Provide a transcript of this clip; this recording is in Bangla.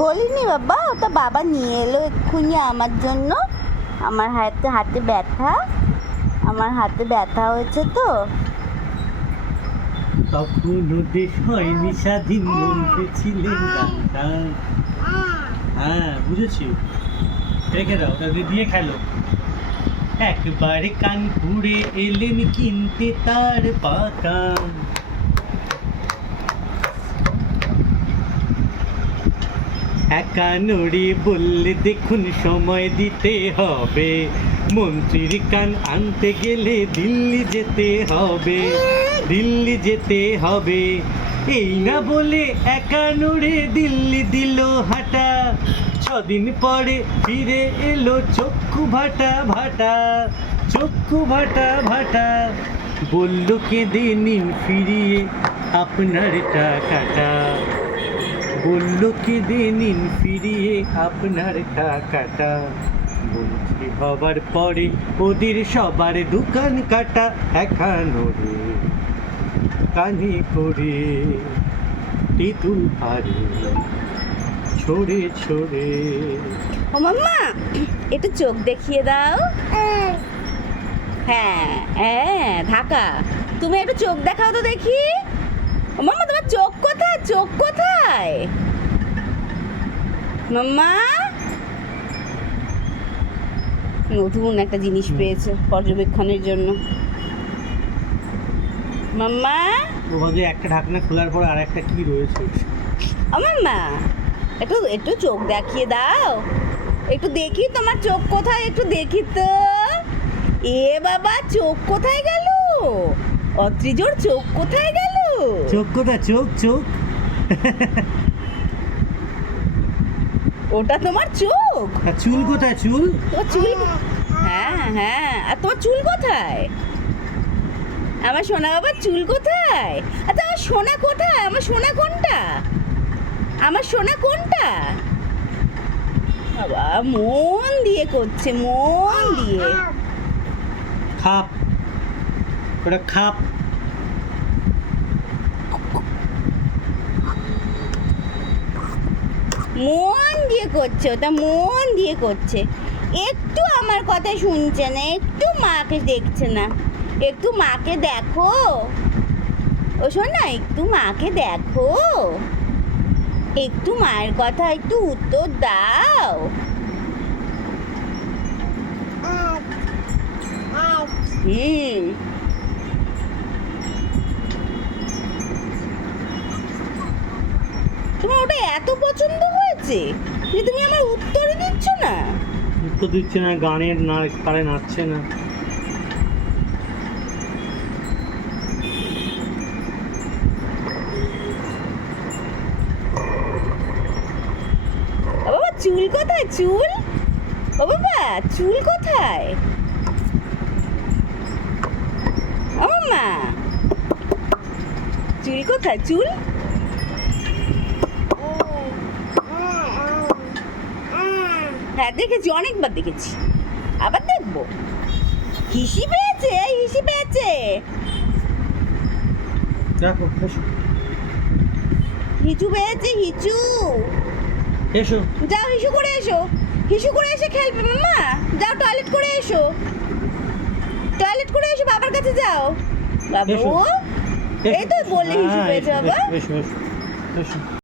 বলিনি বাবা, ওটা বাবা নিয়ে এলো এক্ষুনি আমার জন্য। আমার হাতে ব্যথা, আমার হাতে ব্যথা হয়েছে তো। কখনো দেশ হয়নি স্বাধীন, মনতে ছিলেন গানটা। হ্যাঁ বুঝেছি, রেখে দাও, ওটা দিয়ে খেলো। একবার কানপুরে এলেন কিনতে তার পাতা, একা নড়ে বললে দেখুন সময় দিতে হবে, মন্ত্রীর কান আনতে গেলে দিল্লি যেতে হবে, দিল্লি যেতে হবে। এই না বলে একা নড়ে দিল্লি দিল হাঁটা, 6 দিন পরে ফিরে এলো চক্ষু ভাটা ভাটা, চক্ষু ভাটা ভাটা। বলল কেঁদে নিন ফিরিয়ে আপনার টাকাটা, বলল কেঁদে নিন ফিরিয়ে আপনার টাকাটা। মন্ত্রী হবার পরে ওদের সবার দোকান কাটা, এখানো রে কানে করে তেঁতুল পারে ছড়ে ছড়ে। ও মাম্মা, একটু চোখ দেখিয়ে দাও। হ্যাঁ হ্যাঁ ঢাকা, তুমি একটু চোখ দেখাও তো দেখি। ও মাম্মা, তোমার চোখ কোথায়? চোখ কোথায় মাম্মা? নতুন একটা জিনিস পেয়েছে পর্যবেক্ষণের জন্য। মাম্মা, ওদের একটা ঢাকনা খোলার পর আর একটা কি রয়েছে? ও মাম্মা, একটু একটু চোখ দেখিয়ে দাও, একটু দেখি তোমার চোখ কোথায়, একটু দেখি তো। এ বাবা, চোখ কোথায় গেল? অত্রিজোর চোখ কোথায় গেল? চোখ কোথায়? চোখ চোখ ওটা তোমার চোখ? আর চুল কোথায়? চুল? তোমার চুল? হ্যাঁ হ্যাঁ, আর তোমার চুল কোথায়? আমার সোনা বাবার চুল কোথায়? আচ্ছা, আমার সোনা কোথায়? আমার সোনা কোনটা? আমার সোনা কোনটা? বাবা মন দিয়ে করছে, মন দিয়ে। খাপ, ওটা খাপ। মন দিয়ে করছে, ওটা মন দিয়ে করছে। একটু আমার কথা শুনছে না, একটু মাকে দেখছে না। একটু মাকে দেখো ও শোনা, একটু মাকে দেখো, একটু মায়ের কথা একটু উত্তর দাও। হুম, তোমার ওটা এত পছন্দ হয়েছে যে তুমি আমার উত্তরই দিচ্ছ না। উত্তর দিচ্ছে না, গানের না তারে নাচছে না। ও বাবা, চুল কোথায়? চুল? ও বাবা, চুল কোথায়? ও মা, চুল কোথায়? চুল? হ্যাঁ দেখেছি, অনেকবার দেখেছি, আবার দেখবো। হিসি পেয়েছে, হিসি পেয়েছে। দেখো, এসো হিচু পেয়েছে, হিচু। এসো। যাও হিসু করে এসো, হিসু করে এসে খেলবে মাম্মা। যাও টয়লেট করে এসো, টয়লেট করে এসো, বাবার কাছে যাও। বাবু, এসো। এই তো বললে হিসু হ্যাঁ, পেয়েছে এসো, বাবা। এসো এসো এসো।